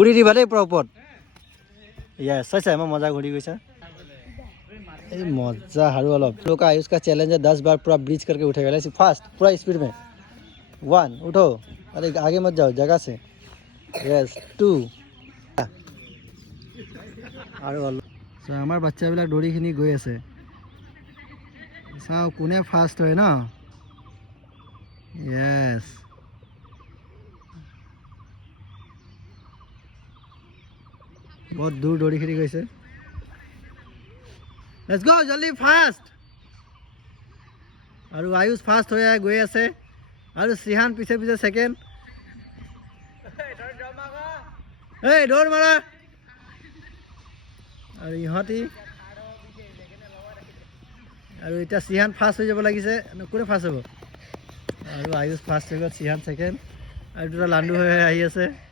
ঘূৰি দিবা দেই পুৰা ওপৰত য়েছ চাইছা মই মজা ঘূৰি গৈছা এই मजा हारू अलग लोग का आयुष का चैलेंज है 10 बार पूरा ब्रीच करके उठेगा ऐसे फास्ट पूरा स्पीड में 1 उठो अरे आगे मत जाओ जगह से यस 2 আৰু অলপ সো আমাৰ বাচ্চাবিলাক দৌৰিখিনি গৈ আছে চাও কোনে ফাষ্ট হয় ন यस बहुत दूर দৌৰিখিনি গৈছে लेट्स गो जल्दी फास्ट और आयुष फास्ट हो जाए गई আছে और सिहान पीछे पीछे सेकेंड ए दौड़ मारा और इहती और इटा सिहान फास्ट हो যাব লাগিছে কোনে ফাষ্ট হ'ব और आयुष फास्ट हो गल सिहान सेकेंड और दुटा लांडू হৈ আহি আছে